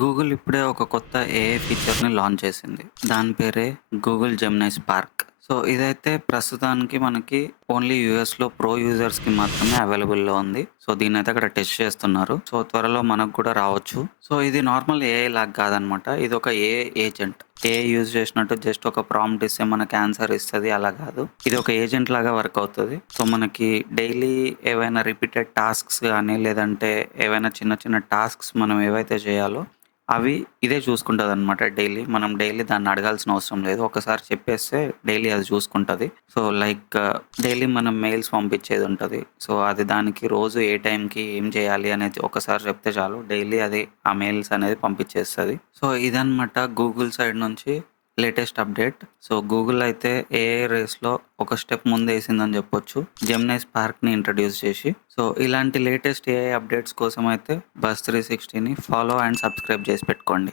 Google ఇప్పుడే ఒక కొత్త ఏఐ ఫీచర్‌ని లాంచ్ చేసింది. దాని పేరే గూగుల్ జెమినీ స్పార్క్. సో, ఇదైతే ప్రస్తుతానికి మనకి ఓన్లీ యూఎస్‌లో ప్రో యూజర్స్‌కి మాత్రమే అవైలబుల్‌లో ఉంది. సో, దీన్నైతే అక్కడ టెస్ట్ చేస్తున్నారు. సో, త్వరలో మనకు కూడా రావచ్చు. సో, ఇది నార్మల్ ఏఐ లాగా కాదనమాట. ఇదొక ఏఐ ఏజెంట్. ఏఐ యూజ్ చేసినట్టు జస్ట్ ఒక ప్రాంప్ట్ ఇస్తే మనకి ఆన్సర్ ఇస్తది అలా కాదు. ఇది ఒక ఏజెంట్ లాగా వర్క్ అవుతది. సో, మనకి డైలీ ఏవైనా రిపీటెడ్ టాస్క్స్ గాని, లేదంటే ఏవైనా చిన్న చిన్న టాస్క్స్ మనం ఏవైతే చేయాలో అవి ఇదే చూసుకుంటదనమాట డైలీ. మనం డైలీ దాన్ని అడగాల్సిన అవసరం లేదు. ఒకసారి చెప్పేస్తే డైలీ అది చూసుకుంటది. సో, లైక్ డైలీ మనం మెయిల్స్ పంపించేదుంటది. సో, అది దానికి రోజు ఏ టైంకి ఏం చేయాలి అనేది ఒకసారి చెప్తే చాలు డైలీ అది ఆ మెయిల్స్ అనేది పంపించేస్తది. సో, ఇదనమాట గూగుల్ సైడ్ నుంచి లేటెస్ట్ అప్డేట్. సో, గూగుల్ అయితే ఏఐ రేస్‌లో ఒక స్టెప్ ముందేసిందని చెప్పొచ్చు. జెమినీ స్పార్క్‌ని ఇంట్రొడ్యూస్ చేసి. సో, ఇలాంటి లేటెస్ట్ ఏఐ అప్డేట్స్ కోసమైతే బస్ 360ని ఫాలో అండ్ సబ్స్క్రైబ్ చేసి పెట్టుకోండి.